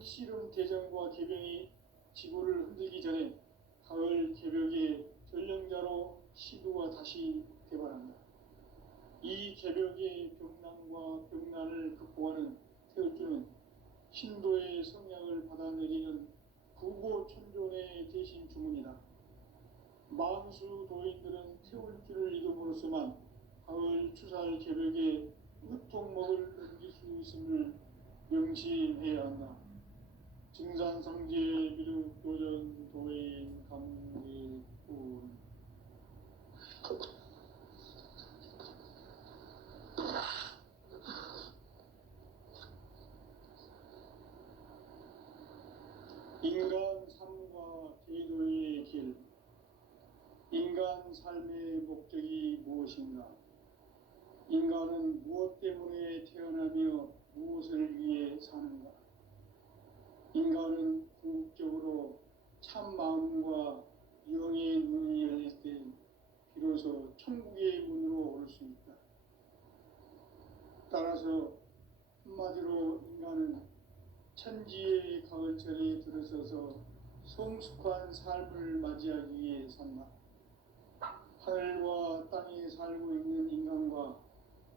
한씨름 대전과 개병이 지구를 흔들기 전에 가을 개벽의 전령자로 시도가 다시 개발한다. 이 개벽의 병난과 병난을 극복하는 태울주는 신도의 성약을 받아내리는 구고천존의 대신 주문이다. 만수 도인들은 태울주를 이름으로서만 가을 추살 개벽의 으통목을 넘길 수 있음을 명심해야 한다. 증산상제 미륵도전 도인 강제군 인간 삶과 제도의 길. 인간 삶의 목적이 무엇인가? 인간은 무엇 때문에 태어나며 무엇을 위해 사는가? 인간은 궁극적으로 참 마음과 영의 눈이 열릴 때 비로소 천국의 문으로 올 수 있다. 따라서 한마디로 인간은 천지의 가을철에 들어서서 성숙한 삶을 맞이하기 위해 산다. 하늘과 땅에 살고 있는 인간과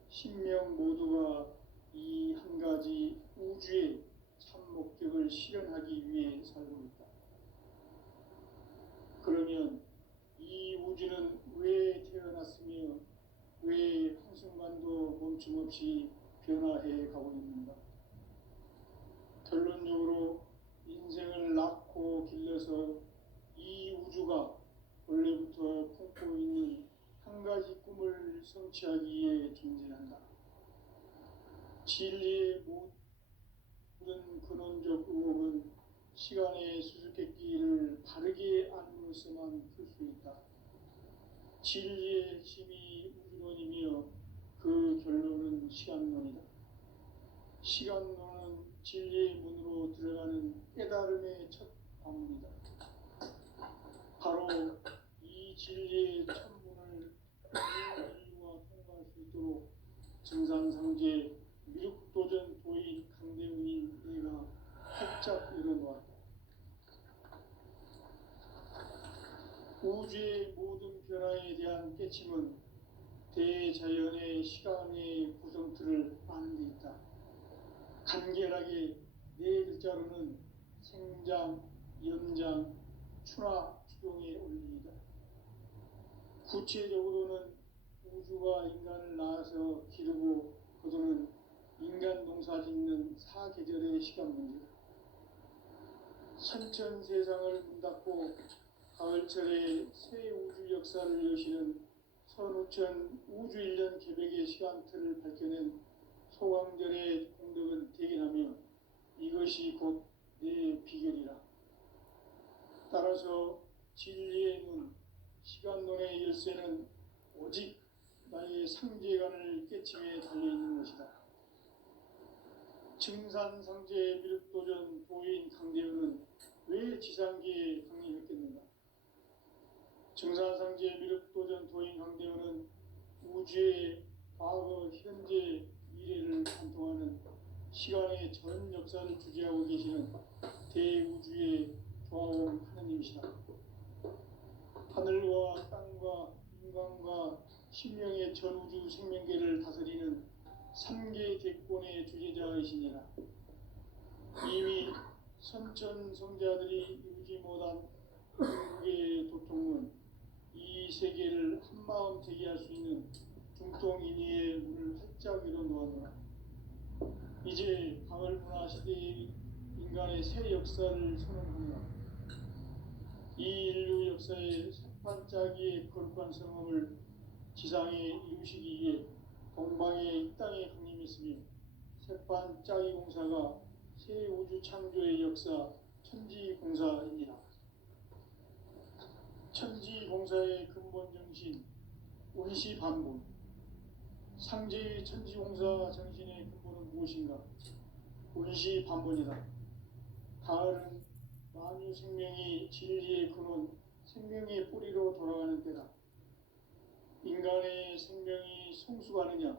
신명 모두가 이 한 가지 우주의 참 목적을 실현하기 위해 살고 있다. 그러면 이 우주는 왜 태어났으며 왜 한순간도 멈춤없이 변화해 가고 있는가? 결론적으로 인생을 낳고 길러서 이 우주가 원래부터 품고 있는 한 가지 꿈을 성취하기 위해 존재한다. 진리의 모든 근원적 의혹은 시간의 수수께끼를 바르게 알므로서만 풀 수 있다. 진리의 핵심이 우주론이며 그 결론은 시간론이다. 시간론은 진리의 문으로 들어가는 깨달음의 첫 관문이다. 바로 이 진리의 천문을 인류가 통과할 수 있도록 증산상제 미륵도전 도인 강대훈인 내가 활짝 열어놓았다. 우주의 모든 변화에 대한 깨침은 대자연의 시간의 구성틀을 아는 데 있다. 간결하게 네 글자로는 생장, 연장, 추나 추동의 원리이다. 구체적으로는 우주가 인간을 낳아서 기르고 거두는 인간 농사 짓는 사계절의 시간 문제다. 선천 세상을 문 닫고 가을철에 새 우주 역사를 여시는 선우천 우주일년 개벽의 시간틀을 밝혀낸 소강절의 공덕은 대견하며 이것이 곧 내 비결이라. 따라서 진리의 눈, 시간론의 열쇠는 오직 나의 상제관을 깨침에 달려있는 것이다. 증산상제 미륵도전 도인 강대훈은 왜 지상계에 강림했겠는가? 증산상제 미륵도전 도인 강대훈은 우주의 과거, 현재, 미래를 관통하는 시간의 전 역사를 주재하고 계시는 대우주의 조화원 하느님이시다. 하늘과 땅과 인간과 신명의 전우주 생명계를 다스리는 삼계 대권의 주재자이시니라. 이미 선천성자들이 이루지 못한 중국의 도통은 이 세계를 한마음 되게 할 수 있는 중통인의의 문을 활짝 열어놓았노라. 이제 가을 문화 시대의 인간의 새 역사를 선언하노라. 이 인류 역사의 새반짝이의 거룩한 성험을 지상에 이루시기 위해 동방의 이 땅에 강림했으며 새반짝이 공사가 새 우주 창조의 역사 천지공사입니다. 천지공사의 근본 정신 운시반본. 상제의 천지공사 정신의 근본은 무엇인가? 운시반본이다. 가을은 만유 생명이 진리의 근원, 생명의 뿌리로 돌아가는 때다. 인간의 생명이 성숙하느냐,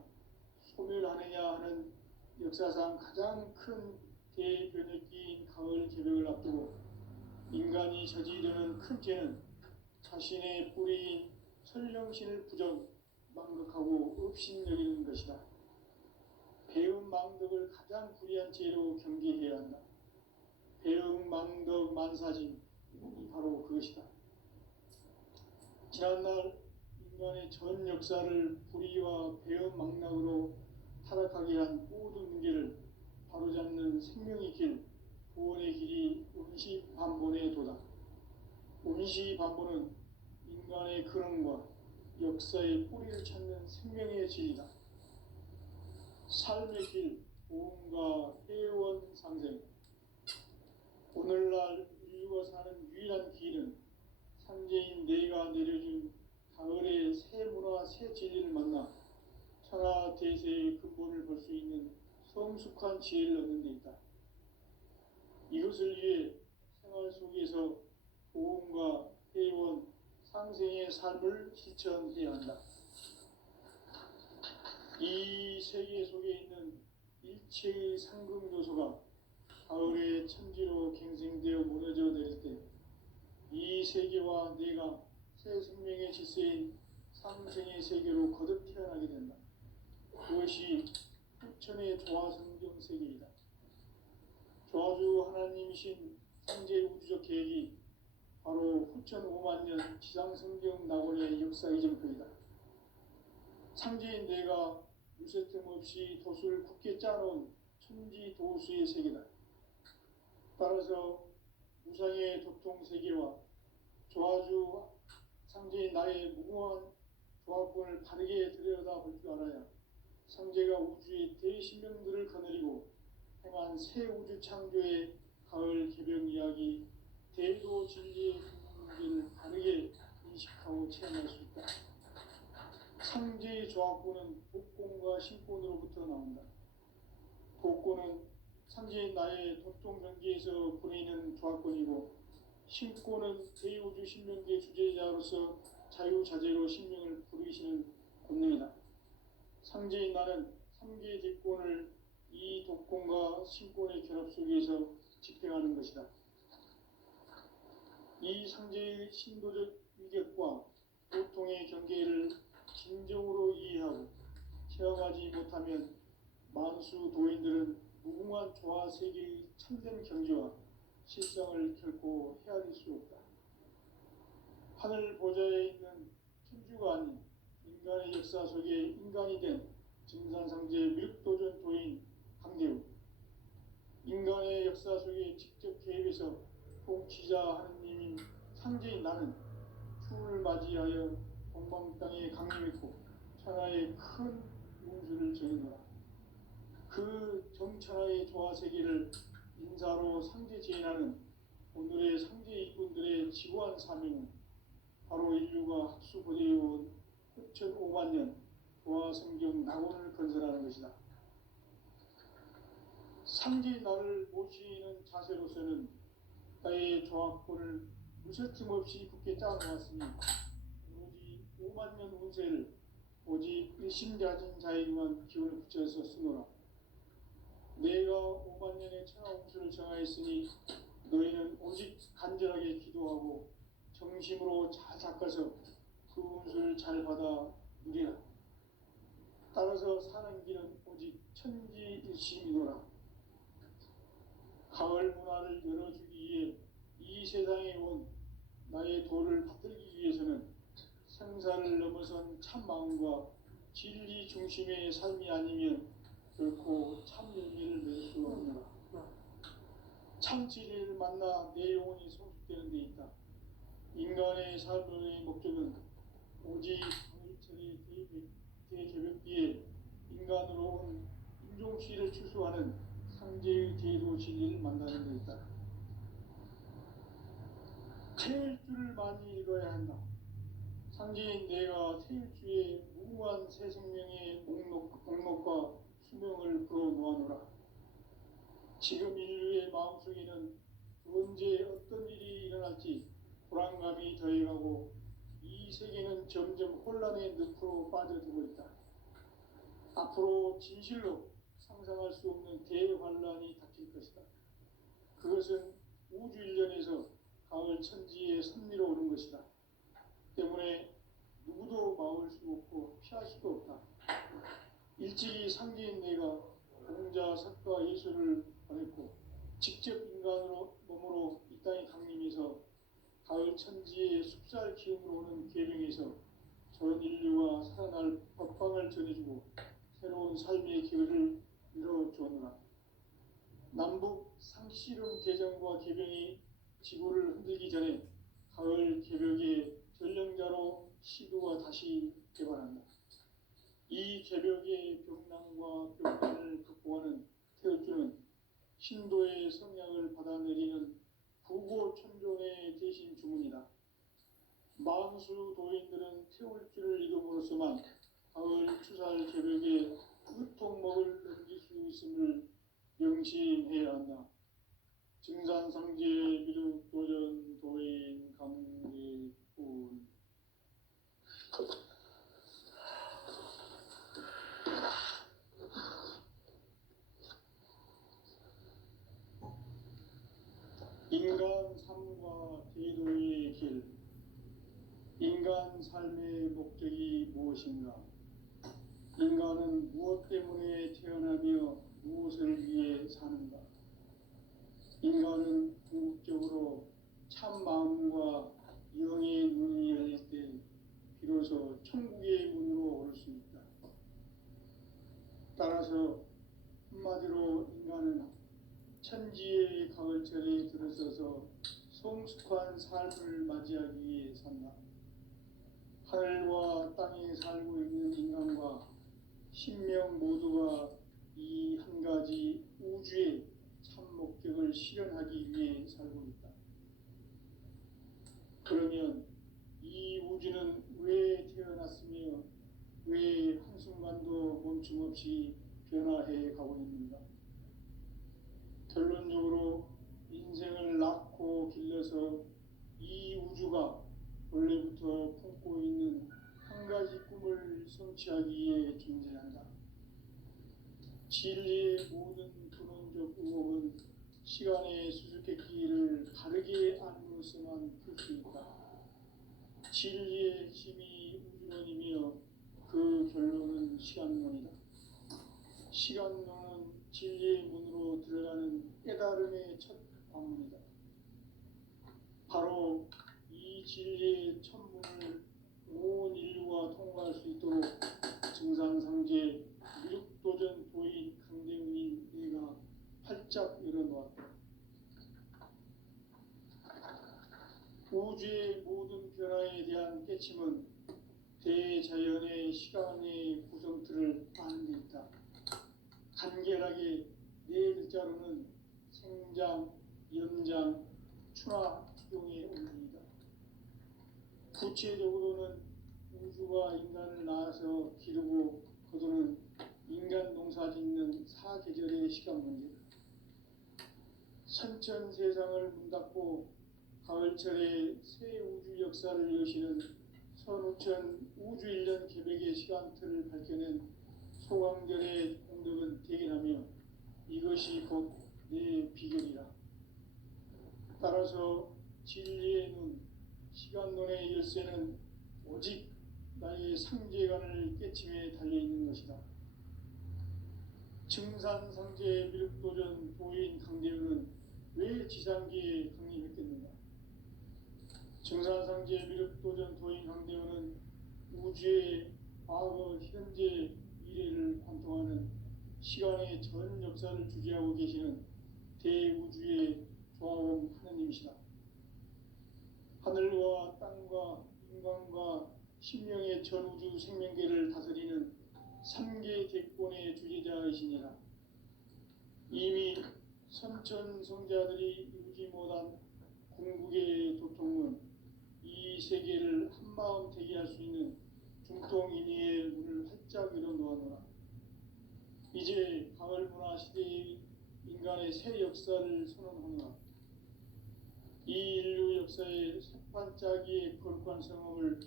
소멸하느냐 하는 역사상 가장 큰 대변혁기인 가을 앞두고 인간이 저지르는 큰 죄는 자신의 뿌리인 설령신을 망각하고 업신여기는 것이다. 배은 망덕을 가장 불의한 죄로 경계해야 한다. 배은 망덕 만사진이 바로 그것이다. 지난날 인간의 전 역사를 불의와 배은 망락으로 타락하게 한 모든 문제를 바로잡는 생명의 길, 구원의 길이 운시반본의 도다. 운시반본은 인간의 근원과 역사의 뿌리를 찾는 생명의 진리다. 삶의 길, 보험과 회원 상생. 오늘날 인류가 사는 유일한 길은 상제인 내가 내려준 가을의 새 문화, 새 진리를 만나 천하 대세의 근본을 볼 수 있는 성숙한 지혜를 얻는 데 있다. 이것을 위해 생활 속에서 보험과 회원, 상생의 삶을 실천해야 한다. 이 세계 속에 있는 일체의 상급 요소가 가을의 천지로 갱생되어 무너져 내릴 때 이 세계와 내가 새 생명의 질서인 상생의 세계로 거듭 태어나게 된다. 그것이 후천의 조화성경 세계이다. 조화주 하나님이신 상제 우주적 계획이 바로 후천 5만 년 지상성경 낙원의 역사 이정표이다. 상제인 내가 무쇠 틈 없이 도수를 굳게 짜놓은 천지 도수의 세계다. 따라서 무상의 도통 세계와 조화주 상제인 나의 무궁한 조합권을 바르게 들여다볼 줄 알아야 상제가 우주의 대신명들을 거느리고 행한 새 우주 창조의 가을 개병 이야기, 대도 진리의 문제를 바르게 인식하고 체험할 수 있다. 상제의 조합권은 복권과 신권으로부터 나온다. 복권은 상제인 나의 도통 경계에서 보내는 조합권이고, 신권은 대우주 신명기의 주제자로서 자유자재로 신명을 부르시는 권능이다. 상제인 나는 3개의 대권을 이 독권과 신권의 결합 속에서 집행하는 것이다. 이 상제의 신도적 위격과 보통의 경계를 진정으로 이해하고 체험하지 못하면 만수 도인들은 무궁한 조화 세계의 참된 경지와 실성을 결코 헤아릴 수 없다. 하늘 보좌에 있는 천주가 아닌 인간의 역사 속에 인간이 된 증산상제 밀도전 도인 강대우, 인간의 역사 속에 직접 개입해서 통치자 하느님인 상제인 나는 추운을 맞이하여 동방 땅에 강림했고 천하의 큰 운수를 정해놓아. 그 정천하의 조화세계를 인사로 상제 제인하는 오늘의 상제 일꾼들의 지고한 사명은 바로 인류가 학수고대해온 후천 5만 년 조화성경 낙원을 건설하는 것이다. 상제인 나를 모시는 자세로서는 나의 조합권을 무쇠틈 없이 굳게 짜놓았으니 오로지 5만 년 운세를 오직 일심자진 자에게만 기운을 붙여서 쓰노라. 내가 5만 년의 천하 운수를 정하였으니 너희는 오직 간절하게 기도하고 정심으로 잘 닦아서 그 운수를 잘 받아 누리라. 따라서 사는 길은 오직 천지일심이노라. 가을 문화를 열어주기 위해 이 세상에 온 나의 도를 받들기 위해서는 생사를 넘어선 참 마음과 진리 중심의 삶이 아니면 결코 참 열매를 맺을 수 없노라. 참 진리를 만나 내 영혼이 성숙되는 데 있다. 인간의 삶의 목적은 오직 일천의 대개벽기에 인간으로 온 인종시를 추수하는 상제의 제도 진리를 만나는 데 있다. 태일주를 많이 읽어야 한다. 상제인 내가 태일주의 무궁한 새 생명의 목록과 수명을 불어놓아노라. 지금 인류의 마음속에는 언제 어떤 일이 일어날지 불안감이 더해가고 이 세계는 점점 혼란의 늪으로 빠져들고 있다. 앞으로 진실로 상상할 수 없는 대환란이 닥칠 것이다. 그것은 우주 일련에서 가을 천지에 선미로 오는 것이다. 때문에 누구도 막을 수 없고 피할 수도 없다. 일찍이 상계인 내가 공자, 석가, 예수를 보냈고 직접 인간으로 몸으로 이 땅에 강림해서 가을 천지의 숲살 기운으로 오는 계명에서 전 인류가 살아날 법방을 전해주고 새로운 삶의 기회를 열어주었노라. 남북 상씨름 대전과 개병이 지구를 흔들기 전에 가을 개벽의 전령자로 시도가 다시 개발한다. 이 개벽의 병난과 병난을 극복하는 태어주는 신도의 성약을 받아내리는 부고천존의 대신 주문이다. 만수 도인들은 태울주를 이름으로서만 가을 추살 개벽의 끝통목을 넘길 수 있음을 명심해야 한다. 증산상제 미륵도전 도인 감리꾼. 인간 삶과 대도의 길. 인간 삶의 목적이 무엇인가? 인간은 무엇 때문에 태어나며 무엇을 위해 사는가? 인간은 궁극적으로 참 마음과 영의 눈이 열릴 때 비로소 천국의 문으로 올 수 있다. 따라서 한마디로 인간은 천지의 가을철에 들어서서 성숙한 삶을 맞이하기 위해 산다. 하늘과 땅에 살고 있는 인간과 신명 모두가 이 한 가지 우주의 참 목적을 실현하기 위해 살고 있다. 그러면 이 우주는 왜 태어났으며 왜 한순간도 멈춤 없이 변화해 가고 있는가? 결론적으로 인생을 낳고 길러서 이 우주가 원래부터 품고 있는 한 가지 꿈을 성취하기 위해 존재한다. 진리의 모든 근원적 의혹은 시간의 수수께끼를 바르게 안으로서만 풀 수 있다. 진리의 힘이 우주론이며 그 결론은 시간론이다. 시간론은 진리의 문으로 들어가는 깨달음의 첫 관문이다. 바로 이 진리의 천문을 온 인류가 통과할 수 있도록 증산상제 미륵도전 도인 강대훈이 내가 활짝 열어놓았다. 우주의 모든 변화에 대한 깨침은 대자연의 시간의 구성틀을 아는 데 있다. 간결하게 네 글자로는 생장, 연장, 추나 추동의 원리이다. 구체적으로는 우주가 인간을 낳아서 기르고 거두는 인간 농사 짓는 사계절의 시간 문제다. 선천 세상을 문 닫고 가을철에 새 우주 역사를 여시는 선우천 우주 일년 개백의 시간틀을 밝혀낸 소광절의 공덕은 대견하며 이것이 곧 내 비결이라. 따라서 진리의 눈, 시간론의 열쇠는 오직 나의 상제관을 깨침에 달려있는 것이다. 증산상제 미륵도전 도인 강대훈은 왜 지상계에 강림했겠는가? 증산상제 미륵도전 도인 강대훈은 우주의 과거, 현재, 미래를 관통하는 시간의 전 역사를 주재하고 계시는 대우주의 조화원 하느님이시다. 하늘과 땅과 인간과 신명의 전우주 생명계를 다스리는 삼계 대권의 주제자이시니라. 이미 선천성자들이 이루지 못한 궁극의 도통은 이 세계를 한마음 되게 할 수 있는 중통인의의 문을 활짝 열어놓았노라. 이제 가을 문화 시대의 인간의 새 역사를 선언하노라. 이 인류 역사의 새판짜기의 거룩한 성험을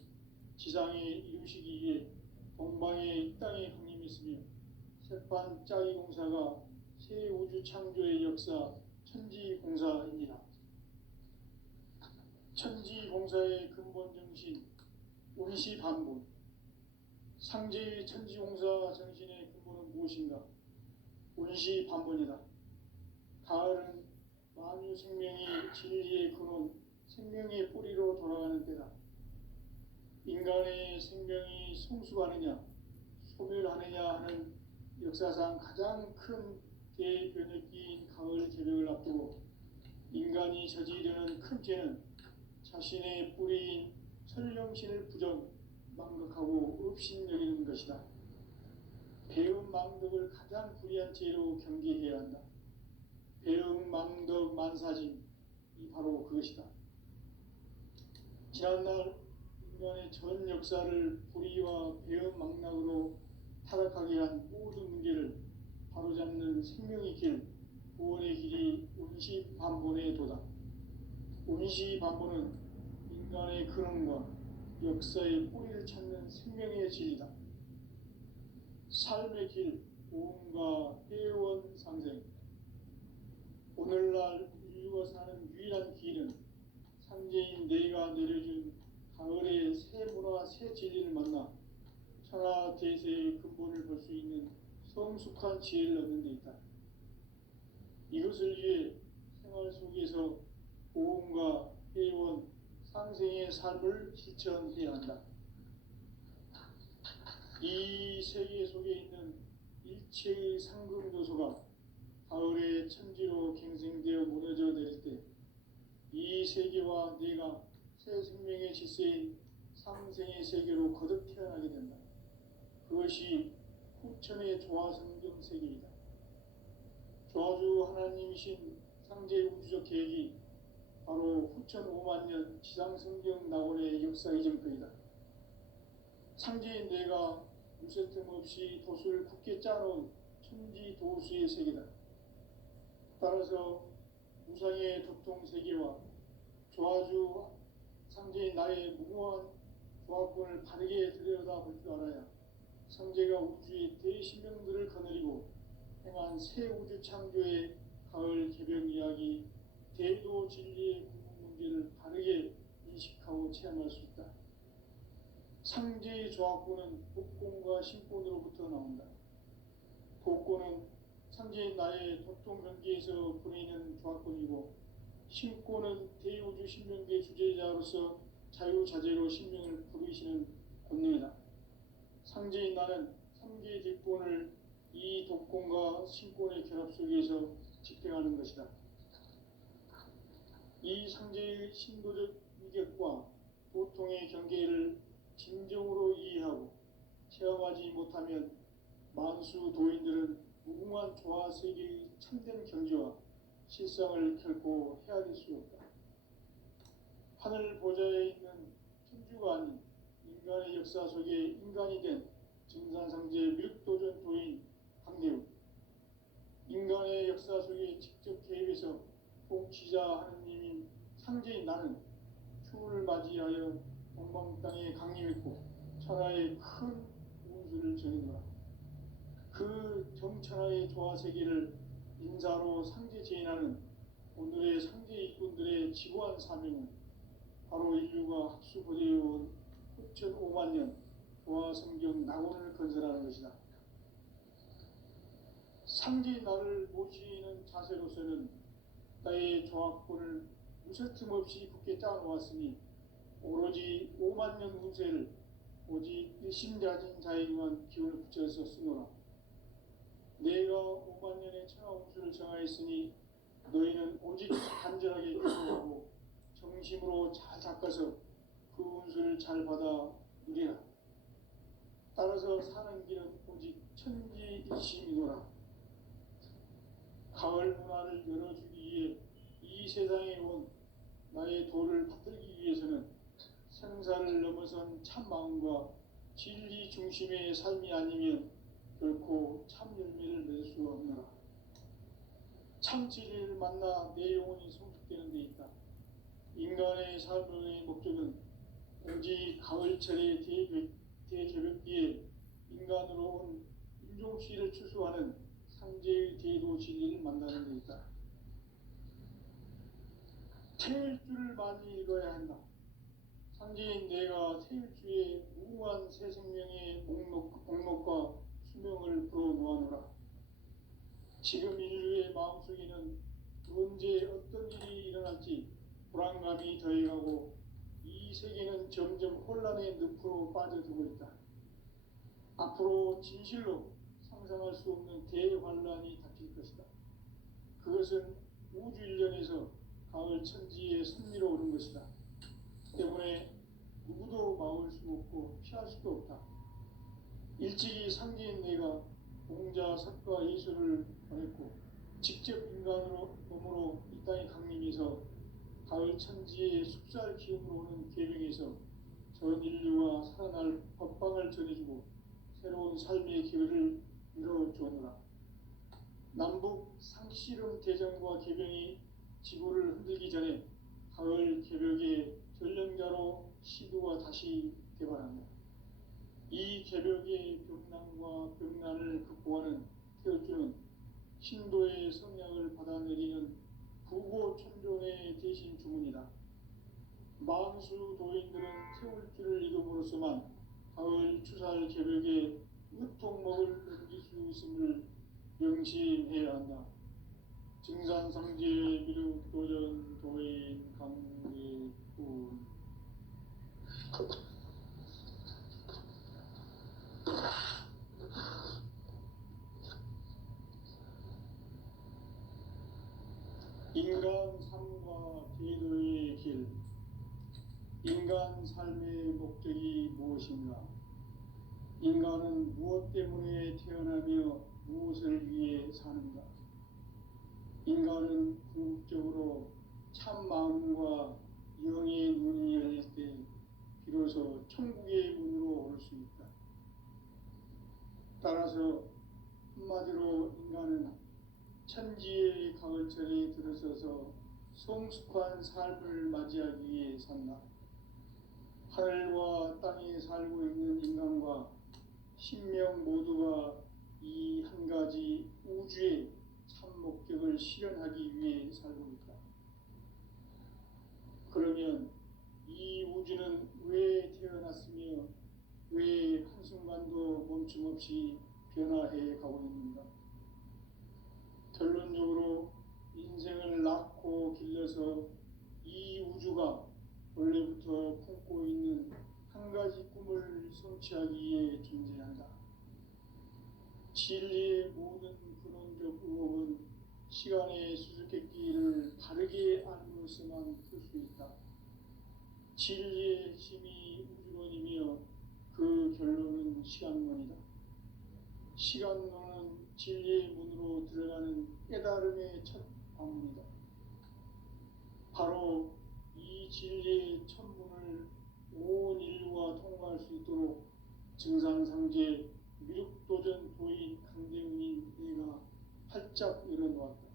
지상에 이루시기 위해 동방의 이 땅에 강림했으며 새판짜기 공사가 새 우주 창조의 역사 천지공사입니다. 천지공사의 근본 정신, 운시반본. 상제의 천지공사 정신의 근본은 무엇인가? 운시반본이다. 가을은 만유 생명이 진리의 근원, 생명의 뿌리로 돌아가는 때다. 인간의 생명이 성숙하느냐, 소멸하느냐 하는 역사상 가장 큰 대변혁기인 가을 개벽을 앞두고 인간이 저지르는 큰 죄는 자신의 뿌리인 설령신을 망각하고 업신여기는 것이다. 배음 망덕을 가장 불의한 죄로 경계해야 한다. 배음 망덕 만사짐이 바로 그것이다. 지난날 인간의 전 역사를 불의와 배음 망락으로 타락하게 한 모든 문제를 바로잡는 생명의 길, 구원의 길이 운시반본의 도다. 운시반본은 인간의 근원과 역사의 뿌리를 찾는 생명의 진리다. 삶의 길, 오음과 회원 상생. 오늘날 인류가 사는 유일한 길은 상제인 내가 내려준 가을의 새 문화, 새 진리를 만나 천하 대세의 근본을 볼 수 있는 성숙한 지혜를 얻는 데 있다. 이것을 위해 생활 속에서 오음과 회원, 상생의 삶을 실천해야 한다. 이 세계 속에 있는 일체의 상금 요소가 가을의 천지로 갱생되어 무너져 내릴 때 이 세계와 내가 새 생명의 질서인 상생의 세계로 거듭 태어나게 된다. 그것이 후천의 조화성경 세계이다. 조화주 하나님이신 상제 우주적 계획이 바로 후천 5만 년 지상성경 낙원의 역사 이전거이다. 상제인 내가 무쇠 틈 없이 도수를 굳게 짜놓은 천지 도수의 세계다. 따라서 무상의 도통 세계와 조화주 상제인 나의 무모한 조합권을 바르게 들여다볼 줄 알아야 상제가 우주의 대신명들을 거느리고 행한 새 우주 창조의 가을 개벽 이야기, 대도 진리의 궁극 문제를 바르게 인식하고 체험할 수 있다. 상제의 조합권은 복권과 신권으로부터 나온다. 복권은 상제인 나의 도통 경계에서 보내는 조합권이고, 신권은 대우주 신명계 주제자로서 자유자재로 신명을 부르시는 권능이다. 상제인 나는 3개의 뒷권을 이 독권과 신권의 결합 속에서 집행하는 것이다. 이 상제의 신도적 위격과 도통의 경계를 진정으로 이해하고 체험하지 못하면 만수 도인들은 무궁한 조화 세계의 참된 경지와 실상을 결코 헤아릴 수 없다. 하늘 보좌에 있는 천주가 아닌 인간의 역사 속에 인간이 된 증산상제 미륵도전 도인 강대우, 인간의 역사 속에 직접 개입해서 통치자 하느님인 상제인 나는 추후를 맞이하여 동방 땅에 강림했고 천하의 큰 운수를 정해놓아 그 정천하의 조화세계를 인사로 상제 제인하는 오늘의 상제 일꾼들의 지고한 사명은 바로 인류가 학수고대해온 후천 5만 년 조화성경 낙원을 건설하는 것이다. 상제인 나를 모시는 자세로서는 나의 조합권을 무쇠틈 없이 굳게 짜놓았으니 오로지 5만 년 운세를 오직 일심자진 자에게만 기운을 붙여서 쓰노라. 내가 5만 년의 천하 운수를 정하였으니 너희는 오직 간절하게 기도하고 정심으로 잘 닦아서 그 운수를 잘 받아 누리라. 따라서 사는 길은 오직 천지일심이노라. 가을 문화를 열어주기 위해 이 세상에 온 나의 도를 받들기 위해서는 생사를 넘어선 참 마음과 진리 중심의 삶이 아니면 결코 참 열매를 맺을 수 없노라. 참 진리를 만나 내 영혼이 성숙되는 데 있다. 인간의 삶의 목적은 오직 가을철의 대개벽기에 인간으로 온 인종시를 추수하는 상제의 대도 진리를 만나는 데 있다. 태일주를 많이 읽어야 한다. 상제인 내가 태일주의 무궁한 새 생명의 목록과 수명을 불어놓아노라. 지금 인류의 마음속에는 언제 어떤 일이 일어날지 불안감이 더해가고 이 세계는 점점 혼란의 늪으로 빠져들고 있다. 앞으로 진실로 상상할 수 없는 대환란이 닥칠 것이다. 그것은 우주 일련에서 가을 천지의 섭리로 오는 것이다. 때문에 누구도 막을 수 없고 피할 수도 없다. 일찍이 상제인 내가 공자, 석가, 예수를 보냈고 직접 인간으로 몸으로 이 땅에 강림해서 가을 천지의 숲살 기운으로 오는 계명에서 전 인류가 살아날 법방을 전해주고 새로운 삶의 기회를 열어주었노라. 남북 상씨름 대전과 개병이 지구를 흔들기 전에 가을 개벽의 전령자로 시도가 다시 개발한다. 이 개벽의 벽난과 벽난을 극복하는 태울주는 신도의 성약을 받아내리는 부고천존의 대신 주문이다. 만수 도인들은 태울주를 이름으로서만 가을 추살 개벽의 으통목을 넘길 수 있음을 명심해야 한다. 증산상제 미륵도전 도인 강대군. 인간 삶과 제도의 길. 인간 삶의 목적이 무엇인가? 인간은 무엇 때문에 태어나며 무엇을 위해 사는가? 인간은 궁극적으로 참 마음과 영의 문이 열릴 때 비로소 천국의 문으로 올 수 있다. 따라서 한마디로 인간은 천지의 가을철에 들어서서 성숙한 삶을 맞이하기 위해 산다. 하늘과 땅에 살고 있는 인간과 신명 모두가 이 한 가지 우주의 참 목적을 실현하기 위해 살고 있다. 그러면 이 우주는 왜 태어났으며 왜 한순간도 멈춤없이 변화해 가고 있는가? 결론적으로 인생을 낳고 길러서 이 우주가 원래부터 품고 있는 한 가지 꿈을 성취하기 위해 존재한다. 진리의 모든 근원적 의혹은 시간의 수수께끼를 바르게 알므로서만 풀 수 있다. 진리의 핵심이 우주론이며 그 결론은 시간론이다. 시간론은 진리의 문으로 들어가는 깨달음의 첫 방문이다. 바로 이 진리의 첫 문을 온 인류가 통과할 수 있도록 증산상제 미륵도전 도인 강대훈인 내가 활짝 열어놓았다.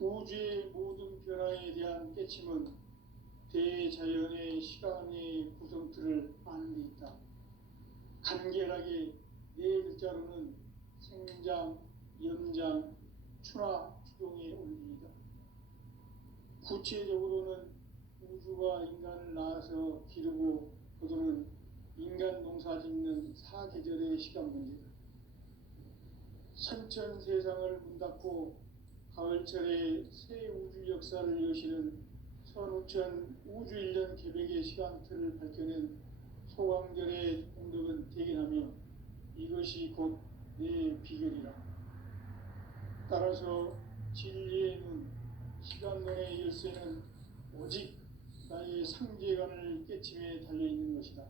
우주의 모든 변화에 대한 깨침은 대자연의 시간의 구성틀을 아는 데 있다. 간결하게 네 글자로는 생장, 연장, 추나 추동의 원리이다. 구체적으로는 우주가 인간을 낳아서 기르고 거두는 인간 농사 짓는 사계절의 시간 문제다. 선천 세상을 문 닫고 가을철에 새 우주 역사를 여시는 선우천 우주 1년 개벽의 시간틀을 밝혀낸 소강절의 공덕은 대견하며 이것이 곧 내 비결이라. 따라서 진리의 눈, 시간론의 열쇠는 오직 나의 상제관을 깨침에 달려있는 것이다.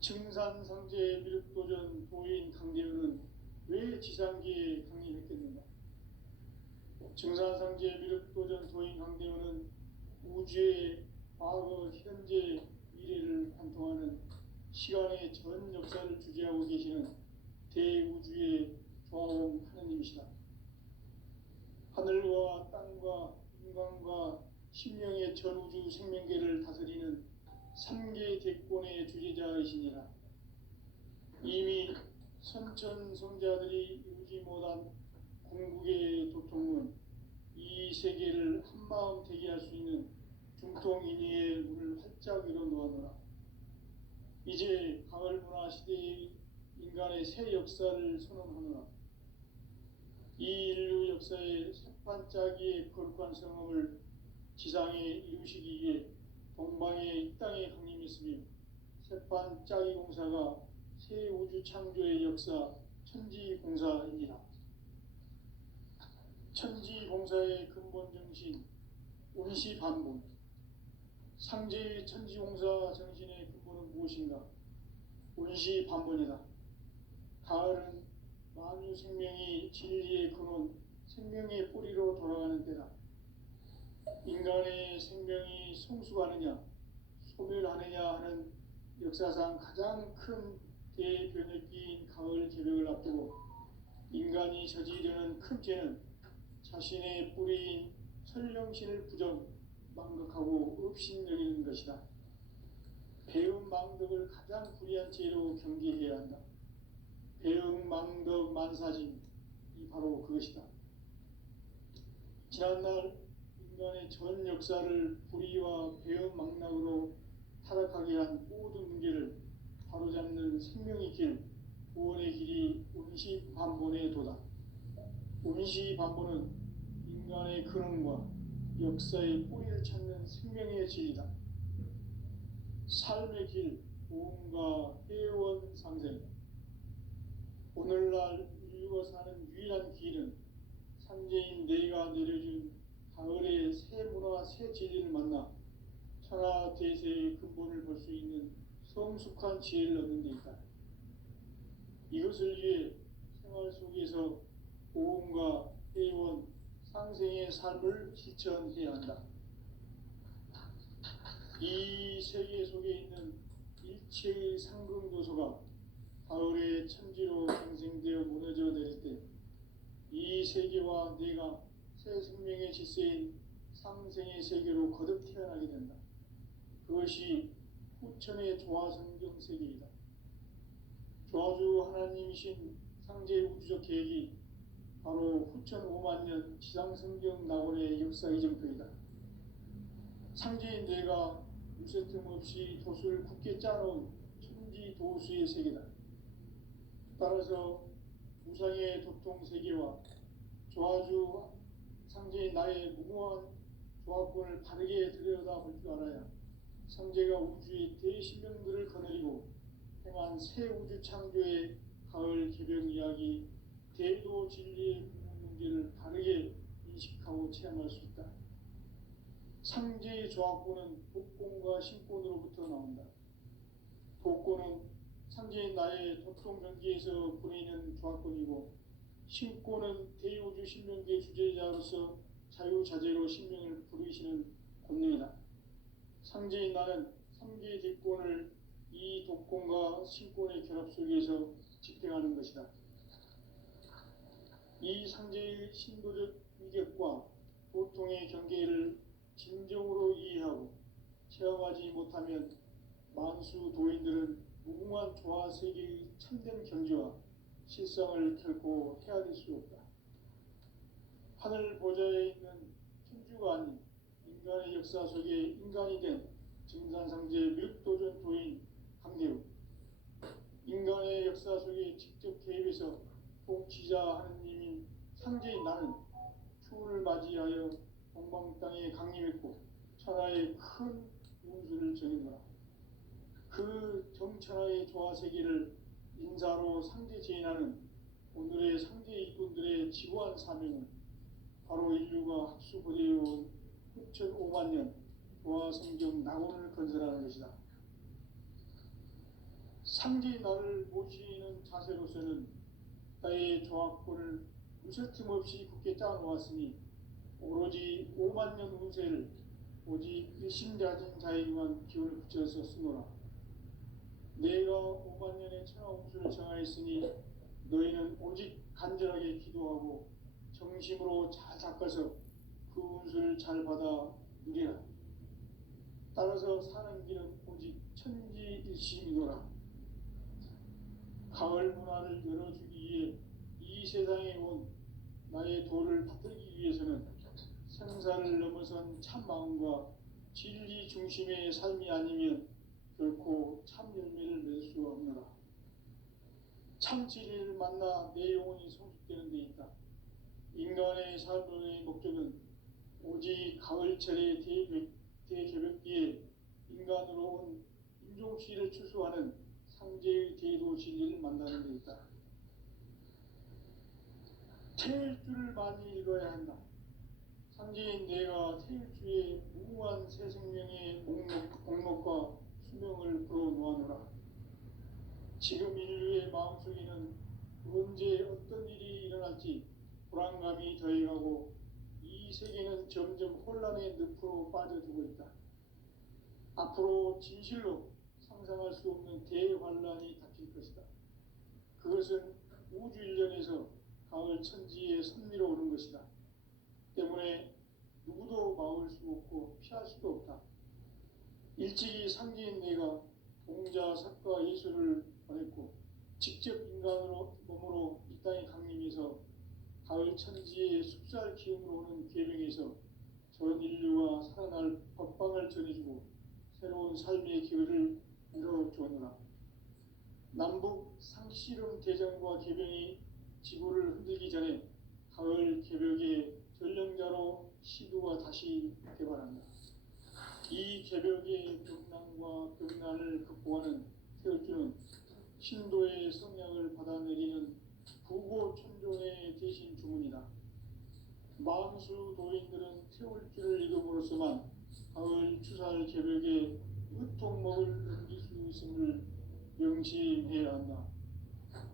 증산상제 미륵도전 도인 강대훈은 왜 지상기에 강림했겠는가? 증산상제 미륵도전 도인 강대훈은 우주의 과거, 현재, 미래를 관통하는 시간의 전 역사를 주재하고 계시는 대우주의 조화원 하느님이시다. 하늘과 땅과 인간과 신명의 전우주 생명계를 다스리는 3개 대권의 주재자이시니라. 이미 선천성자들이 이루지 못한 궁극의 도통은 이 세계를 한마디로 참마음 되게 할 수 있는 중통인의의 문을 활짝 열어 놓아노라. 이제 가을 문화 시대의 인간의 새 역사를 선언하노라. 이 인류 역사의 새반짝이의 거룩한 성험을 지상에 이루시기 위해 동방의 이 땅에 강림했으며 새반짝이 공사가 새 우주 창조의 역사 천지공사이니라. 천지공사의 근본 정신 운시반본. 상제의 천지공사 정신의 근본은 무엇인가? 운시반본이다. 가을은 만유 생명이 진리의 근원, 생명의 뿌리로 돌아가는 때다. 인간의 생명이 성숙하느냐, 소멸하느냐 하는 역사상 가장 큰 대변혁기인 가을 개벽을 앞두고 인간이 저지르는 큰 죄는 자신의 뿌리인 설령신을 부정, 망각하고 업신여기는 것이다. 배음 망덕을 가장 불의한 죄로 경계해야 한다. 배음 망덕 만사진이 바로 그것이다. 지난날 인간의 전 역사를 불의와 배음 망락으로 타락하게 한 모든 문제를 바로잡는 생명의 길, 구원의 길이 운시반본의 도다. 운시반본은 인간의 근원과 역사의 뿌리를 찾는 생명의 진리다. 삶의 길, 보험과 회원 상생. 오늘날 인류가 사는 유일한 길은 상제인 내가 내려준 가을의 새 문화, 새 진리를 만나 천하 대세의 근본을 볼 수 있는 성숙한 지혜를 얻는 데 있다. 이것을 위해 생활 속에서 보험과 회원, 상생의 삶을 실천해야 한다. 이 세계 속에 있는 일체의 상금 요소가 가을의 천지로 경생되어 무너져 내릴 때 이 세계와 내가 새 생명의 질서인 상생의 세계로 거듭 태어나게 된다. 그것이 후천의 조화성경 세계이다. 조화주 하나님이신 상제의 우주적 계획이 바로 후천 5만 년 지상성경 낙원의 역사 이정표이다. 상제인 내가 무쇠 틈 없이 도수를 굳게 짜놓은 천지 도수의 세계다. 따라서 무상의 도통 세계와 조화주 상제인 나의 무궁한 조합권을 바르게 들여다볼 줄 알아야 상제가 우주의 대신명들을 거느리고 행한 새 우주 창조의 가을 개벽 이야기, 대도 진리의 근본 문제를 바르게 인식하고 체험할 수 있다. 상제의 조합권은 복권과 신권으로부터 나온다. 복권은 상제인 나의 도통 경기에서 보내는 조합권이고, 신권은 대우주 신명기의 주제자로서 자유자재로 신명을 부르시는 권능이다. 상제인 나는 3개의 대권을 이 독권과 신권의 결합 속에서 집행하는 것이다. 이 상제의 신도적 위격과 보통의 경계를 진정으로 이해하고 체험하지 못하면 만수 도인들은 무궁한 조화 세계의 참된 경지와 실상을 결코 헤아릴 수 없다. 하늘 보좌에 있는 천주가 아닌 인간의 역사 속에 인간이 된 증산상제 묘도전 도인 강대우, 인간의 역사 속에 직접 개입해서 통치자 하느님인 상제인 나는 추운을 맞이하여 동방 땅에 강림했고 천하의 큰 운수를 정했노라. 그 정천하의 조화세계를 인사로 상제 제인하는 오늘의 상제 일꾼들의 지구한 사명은 바로 인류가 학수부대해온 후천 5만 년 조화성경 낙원을 건설하는 것이다. 상제의 나를 모시는 자세로서는 나의 조합권을 무쇠틈 없이 굳게 짜놓았으니 오로지 5만 년 운세를 오직 일심자진 자에게만 기운을 붙여서 쓰노라. 내가 5만 년의 천하 운수를 정하였으니 너희는 오직 간절하게 기도하고 정심으로 잘 닦아서 그 운수를 잘 받아 누리라. 따라서 사는 길은 오직 천지일심이노라. 가을 문화를 열어주기 위해 이 세상에 온 나의 도를 받들기 위해서는 생사를 넘어선 참 마음과 진리 중심의 삶이 아니면 결코 참 열매를 맺을 수 없노라. 참 진리를 만나 내 영혼이 성숙되는 데 있다. 인간의 삶의 목적은 오직 가을철의 대개벽기에 인간으로 온 인종시를 추수하는 상제의 대도 진리를 만나는 데 있다. 태일주를 많이 읽어야 한다. 상제인 내가 태일주의 무궁한 새 생명의 목록과 수명을 불어놓아노라. 지금 인류의 마음속에는 언제 어떤 일이 일어날지 불안감이 더해가고 이 세계는 점점 혼란의 늪으로 빠져들고 있다. 앞으로 진실로 상상할 수 없는 대환란이 닥칠 것이다. 그것은 우주 일련에서 가을 천지에 선미로 오는 것이다. 때문에 누구도 막을 수 없고 피할 수도 없다. 일찍이 상제인 내가 동자, 석가, 예수를 보냈고 직접 인간으로 몸으로 이 땅에 강림해서 가을 천지의 숲살 기운으로 오는 계명에서 전 인류가 살아날 법방을 전해주고 새로운 삶의 기회를 이뤄주었노라. 남북 상씨름 대전과 계명이 지구를 흔들기 전에 가을 개벽의 전령자로 시도가 다시 개발한다. 이 개벽의 벽난과 벽난을 극복하는 태울주는 신도의 성약을 받아내리는 부고천종의 대신 주문이다. 만수 도인들은 태울주를 읽음으로써만 가을 추살 개벽에 으통먹을 넘길 수 있음을 명심해야 한다.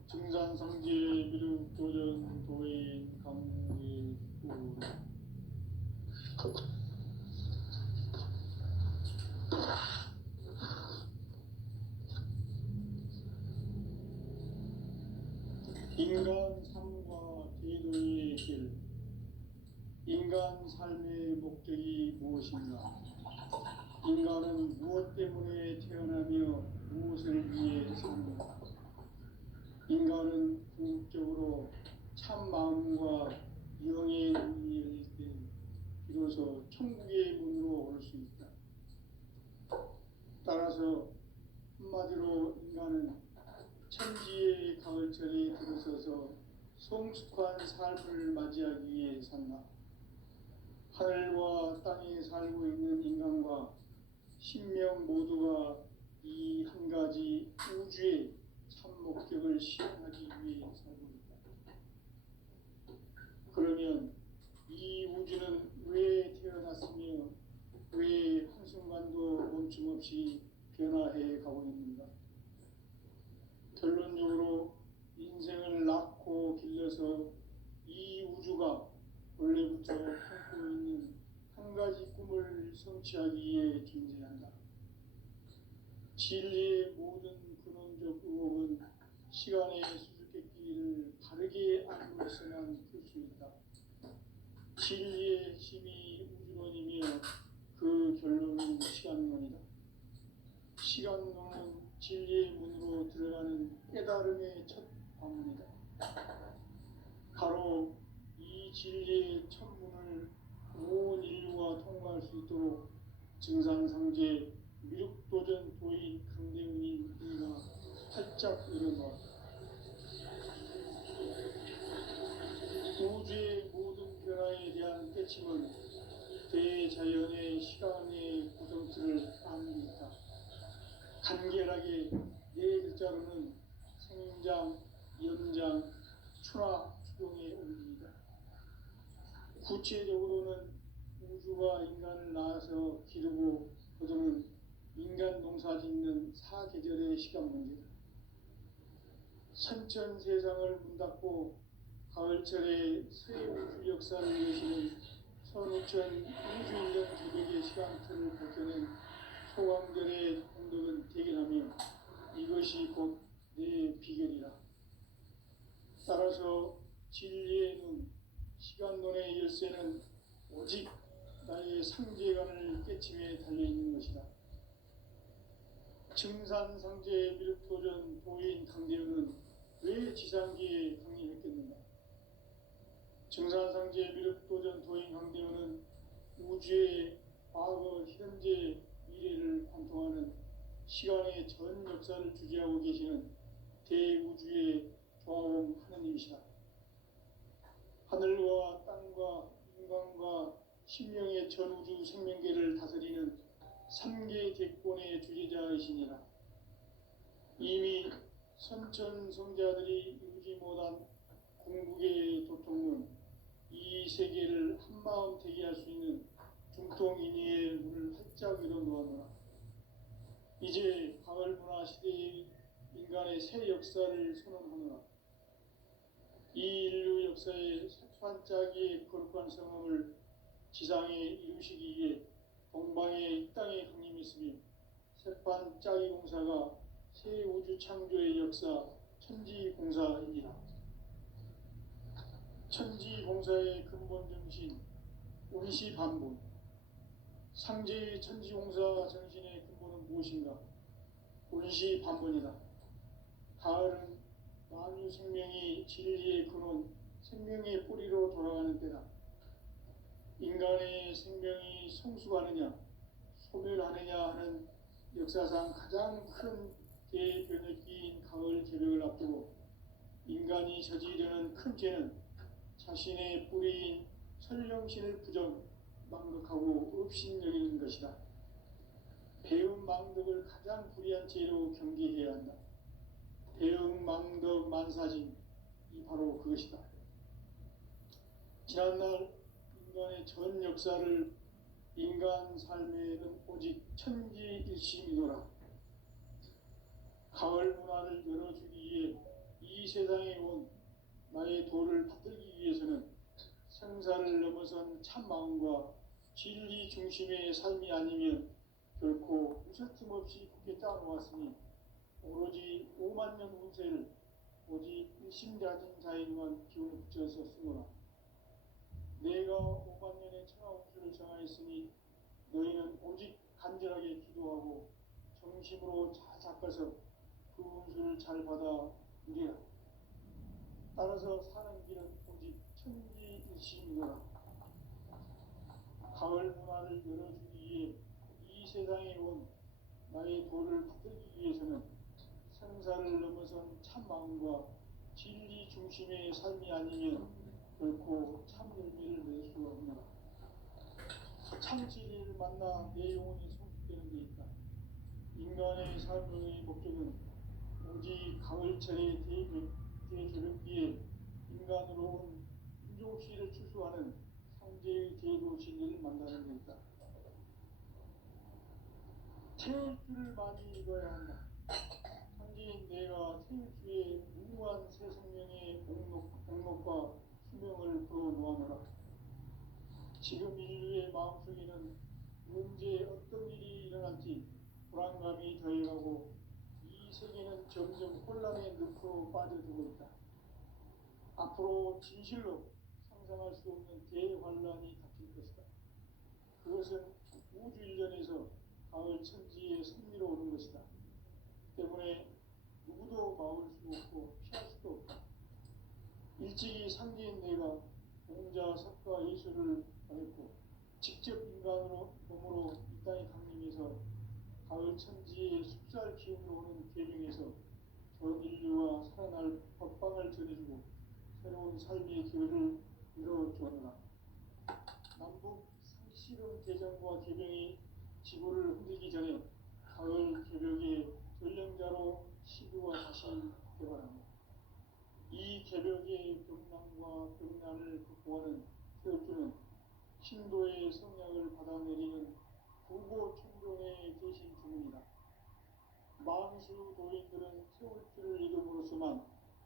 증산상제 미륵도전 도인 강의 우 인간 삶과 제도의 길. 인간 삶의 목적이 무엇인가? 인간은 무엇 때문에 태어나며 무엇을 위해 사는가? 인간은 궁극적으로 참 마음과 영의 눈이 열릴 때 비로소 천국의 문으로 올 수 있다. 따라서 한마디로 인간은 천지의 가을철에 들어서서 성숙한 삶을 맞이하기 위해 산다. 하늘과 땅에 살고 있는 인간과 신명 모두가 이 한 가지 우주의 참 목적을 실현하기 위해 살고 있다. 그러면 이 우주는 왜 태어났으며 왜 한순간도 멈춤없이 변화해 가고 있는가? 결론적으로 인생을 낳고 길러서 이 우주가 원래부터 품고 있는 한 가지 꿈을 성취하기 위해 존재한다. 진리의 모든 근원적 의혹은 시간의 수수께끼를 바르게 알므로서만 풀 수 있다. 진리의 핵심이 우주론이며 그 결론은 시간론이다. 시간론은 진리의 문으로 들어가는 깨달음의 첫 방문이다. 바로 이 진리의 첫 문을 온 인류가 통과할 수 있도록 증산상제 미륵도전 도인 강대훈이 우리가 활짝 열어놓았다. 우주의 모든 변화에 대한 깨침은 대자연의 시간의 구성틀을 아는 데 있다. 간결하게 네 글자로는 생장, 연장, 추나 추동의 원리이다. 구체적으로는 우주가 인간을 낳아서 기르고 거두는 인간 농사 짓는 사계절의 시간 문제다. 선천 세상을 문 닫고 가을철에 새 우주 역사를 여시는 선우천 우주인간 개벽의 시간틀을 벗겨낸 소강절의 공덕은 대견하며 이것이 곧 내 비결이라. 따라서 진리의 눈, 시간론의 열쇠는 오직 나의 상제관을 깨침에 달려있는 것이다. 증산상제 미륵도전 도인 강대훈은 왜 지상기에 강림했겠는가? 증산상제 미륵도전 도행 강대원은 우주의 과거, 현재, 미래를 관통하는 시간의 전 역사를 주재하고 계시는 대우주의 조화원 하느님이시다. 하늘과 땅과 인간과 신명의 전우주 생명계를 다스리는 삼계 대권의 주재자이시니라. 이미 선천성자들이 이루지 못한 궁극의 도통문, 이 세계를 한마음 되게 할 수 있는 중통인의의 문을 활짝 열어놓았노라. 이제 가을 문화 시대의 인간의 새 역사를 선언하노라. 이 인류 역사의 반짝이의 거룩한 성함을 지상에 이루시기 위해 동방의 이 땅에 강림했으며 새반짝이 공사가 새 우주 창조의 역사 천지공사이니라. 천지공사의 근본 정신 운시반본, 상제의 천지공사 정신의 근본은 무엇인가? 운시반본이다. 가을은 만유 생명이 진리의 근원, 생명의 뿌리로 돌아가는 때다. 인간의 생명이 성숙하느냐, 소멸하느냐 하는 역사상 가장 큰 대변혁기인 가을 개벽을 앞두고 인간이 저지르는 큰 죄는 자신의 뿌리인 설령신을 망각하고 업신여기는 것이다. 배음 망덕을 가장 불의한 죄로 경계해야 한다. 배음 망덕 만사진, 이 바로 그것이다. 지난날 인간의 전 역사를 인간 삶에는 오직 천지일심이노라. 가을 문화를 열어주기 위해 이 세상에 온 나의 도를 받들기 위해서는 생사를 넘어선 참마음과 진리 중심의 삶이 아니면 결코 무설틈 없이 굳게 짜놓았으니 오로지 5만 년 운세를 오직 일심가진 자에게만 기운을 붙여서 쓰노라. 내가 5만 년의 천하 운수를 정하였으니 너희는 오직 간절하게 기도하고 정심으로 잘 닦아서 그 운수를 잘 받아 누리라. 따라서 사는 길은 오직 천지일심이노라. 가을 문화를 열어주기 위해 이 세상에 온 나의 도를 받들기 위해서는 생사를 넘어선 참마음과 진리 중심의 삶이 아니면 결코 참 열매를 낼 수 없노라. 참 진리를 만나 내 영혼이 성숙되는 데 있다. 인간의 삶의 목적은 오직 가을철의 대개벽기에 인간으로 온 인종씨를 추수하는 상제의 대도 진리를 만나는 데 있다. 태울 줄을 많이 읽어야 한다. 상제인 내가 태울 주의 무궁한 새 생명의 목록과 수명을 풀어놓아노라. 지금 인류의 마음속에는 언제 어떤 일이 일어날지 불안감이 더해가고 이 세계는 점점 혼란의 늪으로 빠져들고 있다. 앞으로 진실로 상상할 수 없는 대환란이 닥칠 것이다. 그것은 우주 일련에서 가을 천지의 승리로 오는 것이다. 때문에 누구도 막을 수 없고 피할 수도 없다. 일찍이 상제인 내가 공자, 석가, 예수를 보냈고 직접 인간으로 몸으로 이 땅에 강림해서 가을 천지의 숲살 기운으로 오는 계명에서 전 인류와 살아날 법방을 전해주고 새로운 삶의 기회를 이뤄주어라. 남북 상시름 개정과 개병이 지구를 흔들기 전에 가을 개벽의 전령자로 시도와 다시 개발합니다. 이 개벽의 병난과 병난을 극복하는 태엽주는 신도의 성약을 받아내리는 부고 청종의 대신 주문이다. 만수 도인들은 태울주를 이름으로서만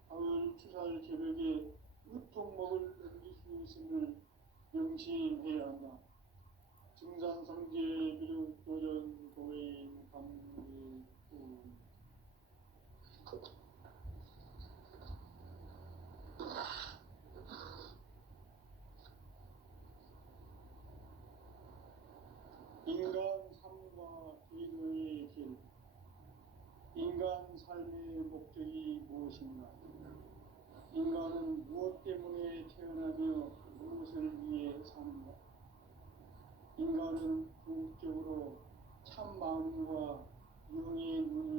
가을 추살 개벽에 으통먹을 넘길 수 있음을 명심해야 한다. 증산상제 미륵도전 도인 감리 인간 삶과 기도의 길. 인간 삶의 목적이 무엇인가? 인간은 무엇 때문에 태어나며 인간은 궁극적으로 참 마음과 영의 눈을